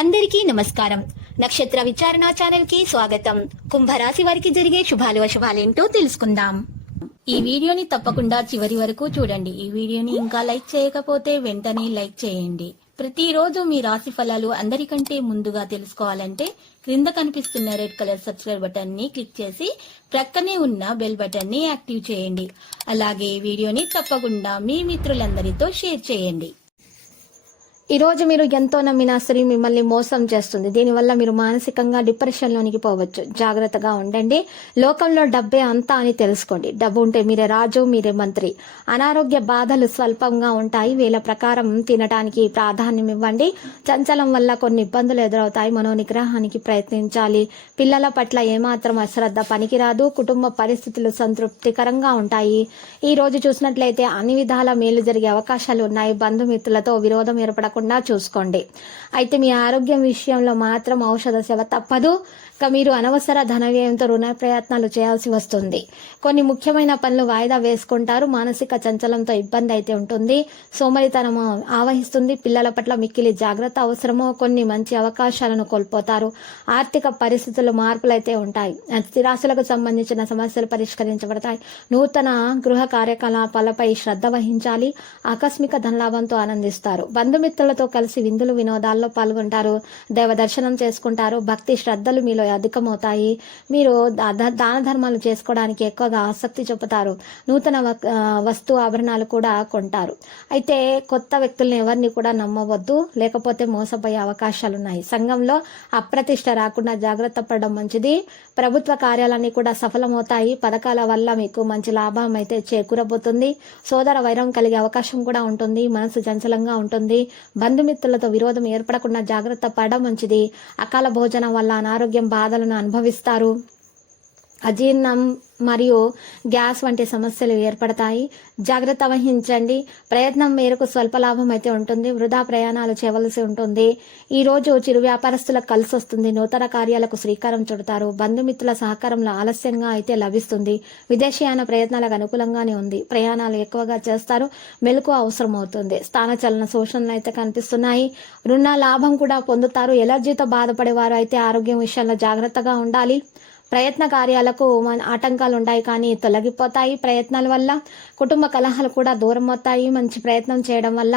అందరికీ నమస్కారం. నక్షత్ర విచారణ ఛానల్ కి స్వాగతం. కుంభరాశి వారికి జరిగే శుభాలు అశుభాలేంటో తెలుసుకుందాం. ఈ వీడియోని తప్పకుండా చివరి వరకు చూడండి. ఈ వీడియోని ఇంకా లైక్ చేయకపోతే వెంటనే లైక్ చేయండి. ప్రతిరోజు మీ రాశి ఫలాలు అందరికంటే ముందుగా తెలుసుకోవాలంటే క్రింద కనిపిస్తున్న రెడ్ కలర్ సబ్స్క్రైబ్ బటన్ ని క్లిక్ చేసి ప్రక్కనే ఉన్న బెల్ బటన్ ని యాక్టివ్ చేయండి. అలాగే ఈ వీడియోని తప్పకుండా మీ మిత్రులందరితో షేర్ చేయండి. ఈ రోజు మీరు ఎంతో నమ్మిన స్త్రీ మిమ్మల్ని మోసం చేస్తుంది. దీనివల్ల మీరు మానసికంగా డిప్రెషన్ లోనికి పోవచ్చు. జాగ్రత్తగా ఉండండి. లోకంలో డబ్బే అంతా అని తెలుసుకోండి. డబ్బు ఉంటే మీరే రాజు, మీరే మంత్రి. అనారోగ్య బాధలు స్వల్పంగా ఉంటాయి. వేళ ప్రకారం తినడానికి ప్రాధాన్యం ఇవ్వండి. చంచలం వల్ల కొన్ని ఇబ్బందులు ఎదురవుతాయి. మనోనిగ్రహానికి ప్రయత్నించాలి. పిల్లల పట్ల ఏమాత్రం అశ్రద్ధ పనికిరాదు. కుటుంబ పరిస్థితులు సంతృప్తికరంగా ఉంటాయి. ఈ రోజు చూసినట్లయితే అన్ని విధాల మేలు జరిగే అవకాశాలు ఉన్నాయి. బంధుమిత్రులతో విరోధం ఏర్పడ చూసుకోండి. అయితే మీ ఆరోగ్యం విషయంలో మాత్రం ఔషధ సేవ తప్పదు. మీరు అనవసర ధన వ్యయంతో రుణ ప్రయత్నాలు చేయాల్సి వస్తుంది. కొన్ని ముఖ్యమైన పనులు వాయిదా వేసుకుంటారు. మానసిక చంచలంతో ఇబ్బంది అయితే ఉంటుంది. సోమరితనం ఆవహిస్తుంది. పిల్లల పట్ల మిక్కిలి జాగ్రత్త అవసరమో. కొన్ని మంచి అవకాశాలను కోల్పోతారు. ఆర్థిక పరిస్థితుల్లో మార్పులైతే ఉంటాయి. స్థిరాస్తులకు సంబంధించిన సమస్యలు పరిష్కరించబడతాయి. నూతన గృహ కార్యకలాపాలపై శ్రద్ధ వహించాలి. ఆకస్మిక ధనలాభంతో ఆనందిస్తారు. బంధుమిత్రులతో కలిసి విందులు వినోదాల్లో పాల్గొంటారు. దైవ దర్శనం చేసుకుంటారు. భక్తి శ్రద్ధలు మీలో అధికమవుతాయి. మీరు దాన ధర్మాలు చేసుకోవడానికి ఎక్కువగా ఆసక్తి చూపుతారు. నూతన వస్తు ఆభరణాలు కూడా కొంటారు. అయితే కొత్త వ్యక్తులను ఎవరిని కూడా నమ్మవద్దు, లేకపోతే మోసపోయే అవకాశాలున్నాయి. సంఘంలో అప్రతిష్ట రాకుండా జాగ్రత్త పడడం మంచిది. ప్రభుత్వ కార్యాలన్నీ కూడా సఫలమవుతాయి. పథకాల వల్ల మీకు మంచి లాభం అయితే చేకూరబోతుంది. సోదర వైరం కలిగే అవకాశం కూడా ఉంటుంది. మనసు చంచలంగా ఉంటుంది. బంధుమిత్రులతో విరోధం ఏర్పడకుండా జాగ్రత్త పడడం మంచిది. అకాల భోజనం వల్ల అనారోగ్యం బాధలను అనుభవిస్తారు. అజీర్ణం మరియు గ్యాస్ వంటి సమస్యలు ఏర్పడతాయి. జాగ్రత్త వహించండి. ప్రయత్నం మేరకు స్వల్ప లాభం అయితే ఉంటుంది. వృధా ప్రయాణాలు చేయవలసి ఉంటుంది. ఈ రోజు చిరు వ్యాపారస్తులకు కలిసి వస్తుంది. నూతన కార్యాలకు శ్రీకారం చుడతారు. బంధుమిత్రుల సహకారంలో ఆలస్యంగా అయితే లభిస్తుంది. విదేశీయాన ప్రయత్నాలకు అనుకూలంగానే ఉంది. ప్రయాణాలు ఎక్కువగా చేస్తారు. మెలకు అవసరం అవుతుంది. స్థానచలన సూచనలు అయితే కనిపిస్తున్నాయి. రుణ లాభం కూడా పొందుతారు. ఎలర్జీతో బాధపడేవారు అయితే ఆరోగ్యం విషయంలో జాగ్రత్తగా ఉండాలి. ప్రయత్న కార్యాలకు ఆటంకాలు ఉంటాయి, కానీ తొలగిపోతాయి. ప్రయత్నాల వల్ల కుటుంబ కలహాలు కూడా దూరం అవుతాయి. మంచి ప్రయత్నం చేయడం వల్ల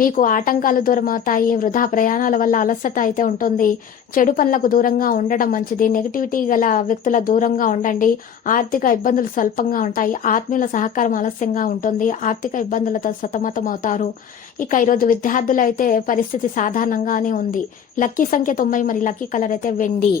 మీకు ఆటంకాలు దూరం అవుతాయి. వృధా ప్రయాణాల వల్ల అలసట అయితే ఉంటుంది. చెడు పనులకు దూరంగా ఉండడం మంచిది. నెగిటివిటీ గల వ్యక్తుల దూరంగా ఉండండి. ఆర్థిక ఇబ్బందులు స్వల్పంగా ఉంటాయి. ఆత్మీయుల సహకారం ఆలస్యంగా ఉంటుంది. ఆర్థిక ఇబ్బందులతో సతమతం అవుతారు. ఇక ఈరోజు విద్యార్థులు అయితే పరిస్థితి సాధారణంగానే ఉంది. లక్కీ సంఖ్య 90 మరి లక్కీ కలర్ అయితే వెండి.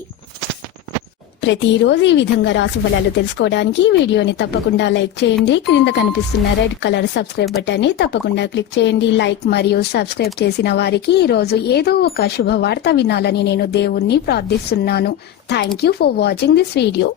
ప్రతిరోజు ఈ విధంగా రాశి ఫలాలు తెలుసుకోవడానికి వీడియోని తప్పకుండా లైక్ చేయండి. క్రింద కనిపిస్తున్న రెడ్ కలర్ సబ్స్క్రైబ్ బటన్ ని తప్పకుండా క్లిక్ చేయండి. లైక్ మరియు సబ్స్క్రైబ్ చేసిన వారికి ఈ రోజు ఏదో ఒక శుభవార్త వినాలని నేను దేవుణ్ణి ప్రార్థిస్తున్నాను. Thank you for watching this video.